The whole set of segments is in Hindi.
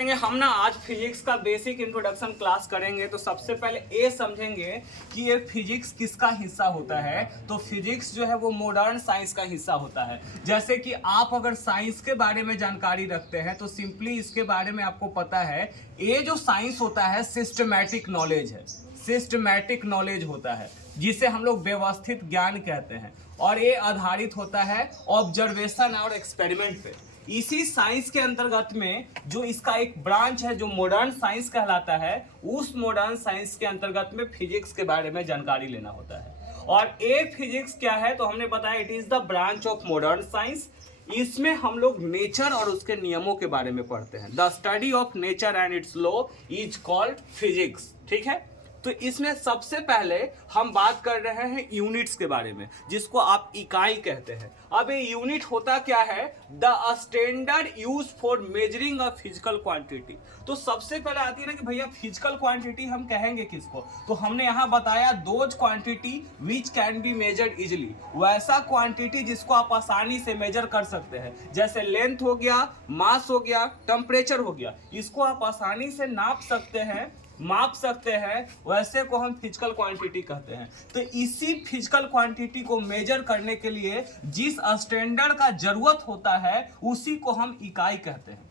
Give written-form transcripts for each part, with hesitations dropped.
हम ना आज फिजिक्स का बेसिक इंट्रोडक्शन क्लास करेंगे। तो सबसे पहले ये समझेंगे कि ये फिजिक्स किसका हिस्सा होता है। तो फिजिक्स जो है वो मॉडर्न साइंस का हिस्सा होता है। जैसे कि आप अगर साइंस के बारे में जानकारी रखते हैं तो सिंपली इसके बारे में आपको पता है, ये जो साइंस होता है सिस्टमैटिक नॉलेज है, सिस्टमैटिक नॉलेज होता है जिसे हम लोग व्यवस्थित ज्ञान कहते हैं, और ये आधारित होता है ऑब्जर्वेशन और एक्सपेरिमेंट पे। इसी साइंस के अंतर्गत में जो इसका एक ब्रांच है जो मॉडर्न साइंस कहलाता है, उस मॉडर्न साइंस के अंतर्गत में फिजिक्स के बारे में जानकारी लेना होता है। और ये फिजिक्स क्या है तो हमने बताया it is the branch of modern science. इसमें हम लोग नेचर और उसके नियमों के बारे में पढ़ते हैं। The study of nature and it's law is called physics. ठीक है, तो इसमें सबसे पहले हम बात कर रहे हैं यूनिट्स के बारे में, जिसको आप इकाई कहते हैं। अब ये यूनिट होता क्या है? The standard use for measuring a physical quantity. तो सबसे पहले आती है ना कि भैया फिजिकल क्वांटिटी हम कहेंगे किसको? तो हमने यहाँ बताया those quantity which can be measured easily, वैसा क्वांटिटी जिसको आप आसानी से मेजर कर सकते हैं। जैसे लेंथ हो गया, मास हो गया, टेम्परेचर हो गया, इसको आप आसानी से नाप सकते हैं, माप सकते हैं, वैसे को हम फिजिकल क्वांटिटी कहते हैं। तो इसी फिजिकल क्वांटिटी को मेजर करने के लिए जिस स्टैंडर्ड का जरूरत होता है उसी को हम इकाई कहते हैं।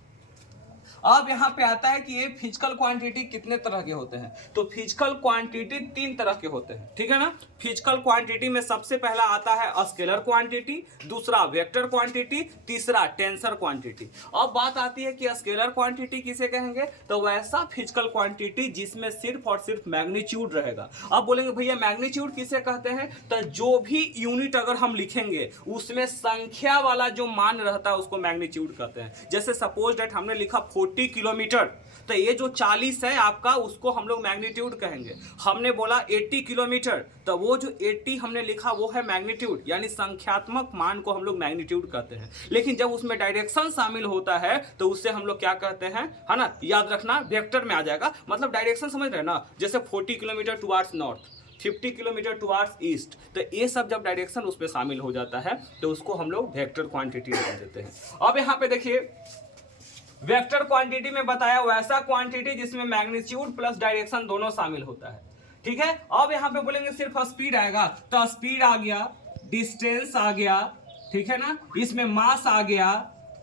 अब यहाँ पे आता है कि ये फिजिकल क्वांटिटी कितने तरह के होते हैं। तो फिजिकल क्वांटिटी 3 तरह के होते हैं, ठीक है ना। फिजिकल क्वांटिटी में सबसे पहला आता है स्केलर क्वांटिटी, दूसरा वेक्टर क्वांटिटी, तीसरा टेंसर क्वांटिटी। अब बात आती है कि स्केलर क्वांटिटी किसे कहेंगे? तो वैसा फिजिकल क्वांटिटी जिसमें सिर्फ और सिर्फ मैग्नीट्यूड रहेगा। अब बोलेंगे भैया मैग्नीट्यूड किसे कहते हैं? तो जो भी यूनिट अगर हम लिखेंगे उसमें संख्या वाला जो मान रहता है उसको मैग्नीट्यूड कहते हैं। जैसे सपोज दैट हमने लिखा 40 किलोमीटर, तो ये जो 40 है आपका उसको हम लोग मैग्नीट्यूड कहेंगे। हमने बोला 80 किलोमीटर, तो वो जो 80 हमने लिखा वो है मैग्नीट्यूड, यानी संख्यात्मक मान को हम लोग मैग्नीट्यूड कहते हैं। लेकिन जब उसमें डायरेक्शन शामिल होता है तो उससे हम लोग क्या कहते हैं, है ना, याद रखना वेक्टर में आ जाएगा। मतलब डायरेक्शन समझ रहे हैं ना, जैसे 40 kilometre towards north, 50 kilometre towards east, तो ये सब जब डायरेक्शन उसमें शामिल हो जाता है तो उसको हम लोग वेक्टर क्वांटिटी कह देते हैं। अब यहाँ पे देखिए वेक्टर क्वांटिटी में बताया वैसा क्वांटिटी जिसमें मैग्नीट्यूड प्लस डायरेक्शन दोनों शामिल होता है। ठीक है, अब यहां पे बोलेंगे सिर्फ स्पीड आएगा, तो स्पीड आ गया, डिस्टेंस आ गया, ठीक है ना, इसमें मास आ गया,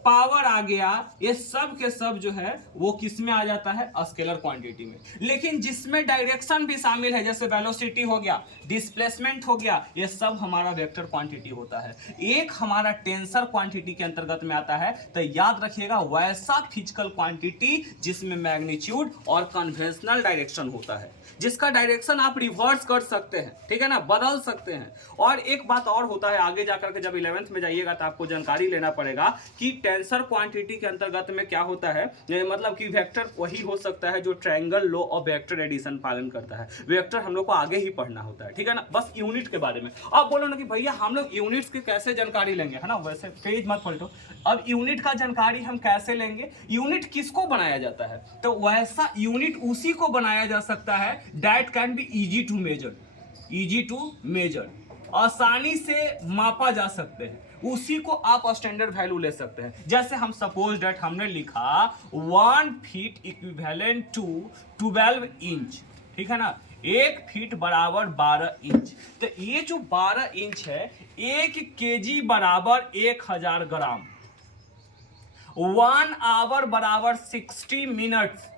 पावर आ गया, ये सब के सब जो है वो किस में आ जाता है? स्केलर क्वांटिटी में। लेकिन जिसमें डायरेक्शन भी शामिल है, जैसे वेलोसिटी हो गया, डिस्प्लेसमेंट हो गया, ये सब हमारा वेक्टर क्वांटिटी होता है। एक हमारा टेंसर क्वांटिटी के अंतर्गत में आता है। तो याद रखिएगा वैसा फिजिकल क्वांटिटी जिसमें मैग्नीट्यूड और कन्वेंशनल डायरेक्शन होता है, जिसका डायरेक्शन आप रिवर्स कर सकते हैं, ठीक है ना, बदल सकते हैं। और एक बात और होता है, आगे जाकर के जब 11th में जाइएगा तो आपको जानकारी लेना पड़ेगा कि टेंसर क्वांटिटी के अंतर्गत में क्या होता है। मतलब कि वेक्टर वही हो सकता है जो triangle law of vector addition पालन करता है। वेक्टर हम लोग को आगे ही पढ़ना होता है, ठीक है ना, बस यूनिट के बारे में। अब बोलो ना कि भैया हम लोग यूनिट्स की कैसे जानकारी लेंगे, है ना, वैसे पेज मत पलटो। अब यूनिट का जानकारी हम कैसे लेंगे? यूनिट किसको बनाया जाता है? तो वैसा यूनिट उसी को बनाया जा सकता है that can be easy to measure, easy to measure, आसानी से मापा जा सकते हैं, उसी को आप स्टैंडर्ड वैल्यू ले सकते हैं। जैसे हम सपोज दैट हमने लिखा 1 फीट इक्विवेलेंट टू 12 इंच, ठीक है ना, 1 फीट बराबर 12 इंच। तो ये जो 12 इंच है, 1 केजी बराबर 1000 ग्राम, 1 आवर बराबर 60 मिनट्स।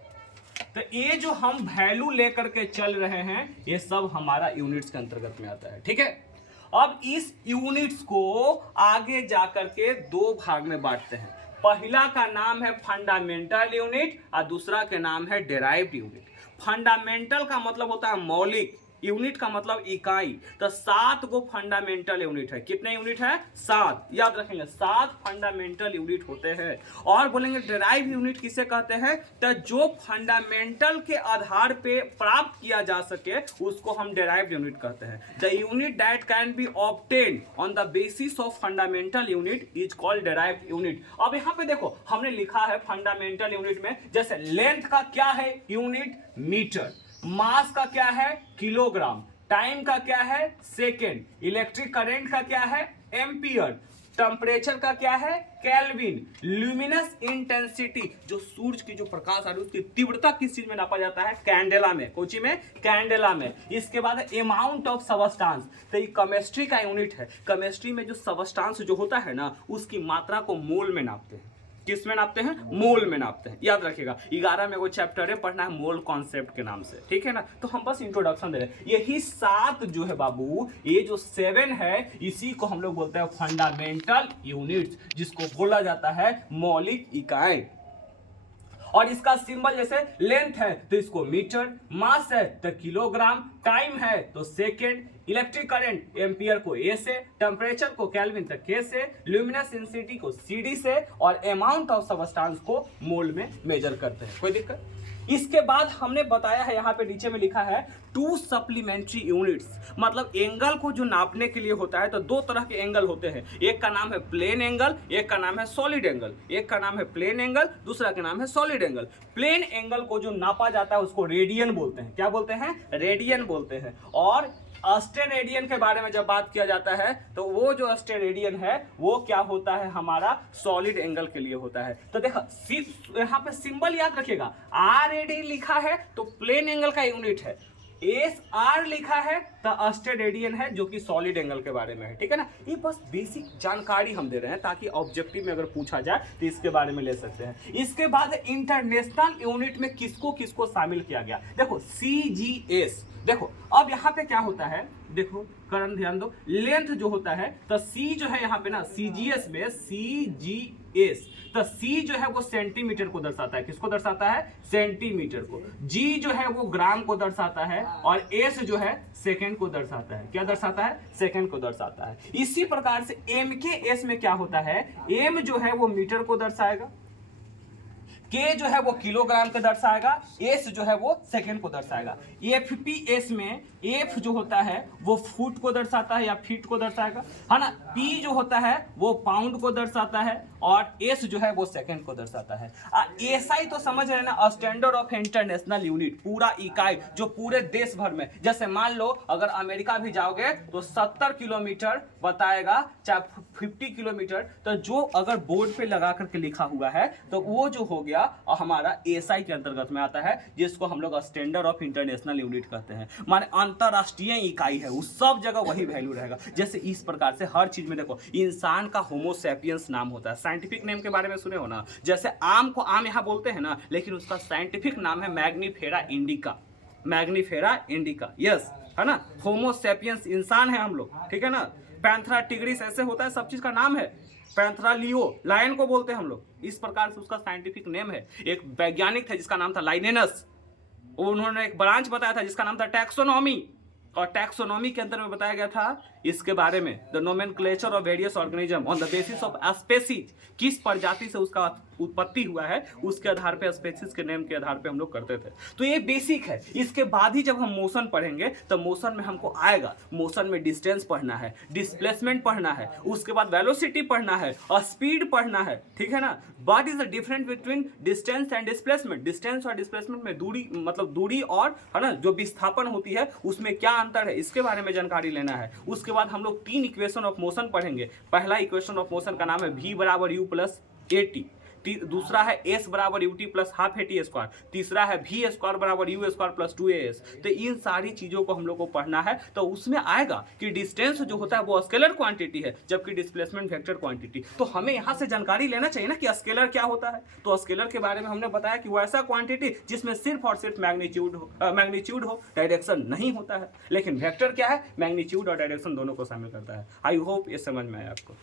तो ये जो हम वैल्यू लेकर के चल रहे हैं ये सब हमारा यूनिट्स के अंतर्गत में आता है, ठीक है। अब इस यूनिट्स को आगे जाकर के 2 भाग में बांटते हैं। पहला का नाम है फंडामेंटल यूनिट और दूसरा के नाम है डेराइव्ड यूनिट। फंडामेंटल का मतलब होता है मौलिक, यूनिट का मतलब इकाई। तो 7 गो फंडामेंटल यूनिट है। कितने यूनिट है? 7। याद रखेंगे 7 फंडामेंटल यूनिट होते हैं। और बोलेंगे डेराइव यूनिट किसे कहते हैं? तो जो फंडामेंटल के आधार पे प्राप्त किया जा सके उसको हम डेराइव्ड यूनिट कहते हैं। The unit that can B obtain on the basis of fundamental unit is called derived unit. अब यहाँ पे देखो हमने लिखा है फंडामेंटल यूनिट में, जैसे लेंथ का क्या है? यूनिट मीटर, मास का क्या है? किलोग्राम, टाइम का क्या है? सेकेंड, इलेक्ट्रिक करंट का क्या है? एम्पियर, टेम्परेचर का क्या है केल्विन। ल्यूमिनस इंटेंसिटी, जो सूरज की जो प्रकाश आ रही है उसकी तीव्रता किस चीज में नापा जाता है कैंडेला में, कोची में कैंडेला में। इसके बाद अमाउंट ऑफ सबस्टांस, तो ये केमिस्ट्री का यूनिट है। केमिस्ट्री में जो सबस्टांस जो होता है ना उसकी मात्रा को मोल में नापते हैं। किस में नापते हैं, मोल में नापते हैं, याद रखिएगा। 11 में वो चैप्टर है पढ़ना है मोल कॉन्सेप्ट के नाम से, ठीक है ना। तो हम बस इंट्रोडक्शन दे रहे हैं। यही 7 जो है बाबू, ये जो 7 है इसी को हम लोग बोलते हैं फंडामेंटल यूनिट्स, जिसको बोला जाता है मौलिक इकाई। और इसका सिंबल जैसे लेंथ है तो इसको मीटर, मास है तो किलोग्राम, टाइम है तो सेकेंड, इलेक्ट्रिक करंट एम्पियर को ए से, टेम्परेचर को केल्विन तक के से, ल्यूमिनस इंटेंसिटी को सीडी से, और अमाउंट ऑफ सबस्टांस को मोल में मेजर करते हैं। कोई दिक्कत? इसके बाद हमने बताया है, यहाँ पे नीचे में लिखा है 2 सप्लीमेंट्री यूनिट्स, मतलब एंगल को जो नापने के लिए होता है तो 2 तरह के एंगल होते हैं। एक का नाम है प्लेन एंगल, एक का नाम है सॉलिड एंगल। एक का नाम है प्लेन एंगल, दूसरा का नाम है सॉलिड एंगल। प्लेन एंगल को जो नापा जाता है उसको रेडियन बोलते हैं। क्या बोलते हैं? रेडियन बोलते हैं। और अस्टेरेडियन के बारे में जब बात किया जाता है तो वो जो अस्टेरेडियन है वो क्या होता है हमारा सॉलिड एंगल के लिए होता है। तो देखो यहाँ पे सिंबल याद रखिएगा, RAD लिखा है तो प्लेन एंगल का यूनिट है, SR लिखा है तो अस्टेरेडियन है जो कि सॉलिड एंगल के बारे में है, ठीक है ना। ये बस बेसिक जानकारी हम दे रहे हैं ताकि ऑब्जेक्टिव में अगर पूछा जाए तो इसके बारे में ले सकते हैं। इसके बाद इंटरनेशनल यूनिट में किसको किसको शामिल किया गया, देखो CGS। देखो अब यहाँ पे क्या होता है, देखो करण ध्यान दो, लेंथ जो होता है तो C जो है यहाँ पे ना CGS में CGS, तो C जो है वो सेंटीमीटर को दर्शाता है। किसको दर्शाता है? सेंटीमीटर को। G जो है वो ग्राम को दर्शाता है, और S जो है सेकंड को दर्शाता है। क्या दर्शाता है? सेकंड को दर्शाता है। इसी प्रकार से MKS में क्या होता है, M जो है वो मीटर को दर्शाएगा, K जो है वो किलोग्राम को दर्शाएगा, S जो है वो सेकंड को दर्शाएगा। FPS में F जो होता है वो फुट को दर्शाता है या फीट को दर्शाएगा, है ना। P जो होता है वो पाउंड को दर्शाता है, और S जो है वो सेकंड को दर्शाता है। SI तो समझ रहे हैं ना, स्टैंडर्ड ऑफ इंटरनेशनल यूनिट, पूरा इकाई जो पूरे देश भर में, जैसे मान लो अगर अमेरिका भी जाओगे तो 70 किलोमीटर बताएगा, चाहे 50 किलोमीटर, तो जो अगर बोर्ड पे लगा करके लिखा हुआ है तो वो जो हो गया हमारा SI के अंतर्गत में आता है, जिसको हम लोग स्टैंडर्ड ऑफ इंटरनेशनल यूनिट कहते हैं, माने अंतरराष्ट्रीय इकाई है, उस सब जगह वही वैल्यू रहेगा। जैसे इस प्रकार से हर चीज में देखो, इंसान का होमो सैपियंस नाम होता है, साइंटिफिक नेम के बारे में सुने हो ना, जैसे आम को आम यहाँ बोलते हैं ना, लेकिन उसका साइंटिफिक नाम है Mangifera indica, Mangifera indica, yes, है ना। होमो सैपियंस इंसान है हम लोग, ठीक है ना। पैंथरा टिग्रिस ऐसे होता है, सब चीज का नाम है। पैंथरा लियो लायन को बोलते हैं हम लोग, इस प्रकार से उसका साइंटिफिक नेम है। एक वैज्ञानिक थे जिसका नाम था लाइनेनस, उन्होंने एक ब्रांच बताया था जिसका नाम था टैक्सोनॉमी, और टैक्सोनॉमी के अंदर में बताया गया था इसके बारे में, the nomenclature of various organism on the basis of species, किस प्रजाति से उसका उत्पत्ति हुआ है उसके आधार पे, स्पेसीज के नेम के आधार पे हम लोग करते थे। तो ये बेसिक है। इसके बाद ही जब हम मोशन पढ़ेंगे तो मोशन में हमको आएगा, मोशन में डिस्टेंस पढ़ना है, डिस्प्लेसमेंट पढ़ना है, उसके बाद वेलोसिटी पढ़ना है और स्पीड पढ़ना है, ठीक है ना। What is the difference between distance and displacement, distance और डिस्प्लेसमेंट में दूरी, मतलब दूरी और, है ना, जो विस्थापन होती है उसमें क्या अंतर है, इसके बारे में जानकारी लेना है। उसके बाद हम लोग 3 इक्वेशन ऑफ मोशन पढ़ेंगे। पहला इक्वेशन ऑफ मोशन का नाम है V = U + AT, दूसरा है S = UT + ½ AT², तीसरा है V² = U² + 2AS। तो इन सारी चीजों को हम लोग को पढ़ना है। तो उसमें आएगा कि डिस्टेंस जो होता है वो स्केलर क्वांटिटी है, जबकि डिस्प्लेसमेंट वेक्टर क्वांटिटी। तो हमें यहाँ से जानकारी लेना चाहिए ना कि स्केलर क्या होता है। तो स्केलर के बारे में हमने बताया कि वो ऐसा क्वांटिटी जिसमें सिर्फ और सिर्फ मैग्नीट्यूड हो, डायरेक्शन नहीं होता है। लेकिन वेक्टर क्या है, मैग्नीट्यूड और डायरेक्शन दोनों को शामिल करता है। आई होप ये समझ में आया आपको।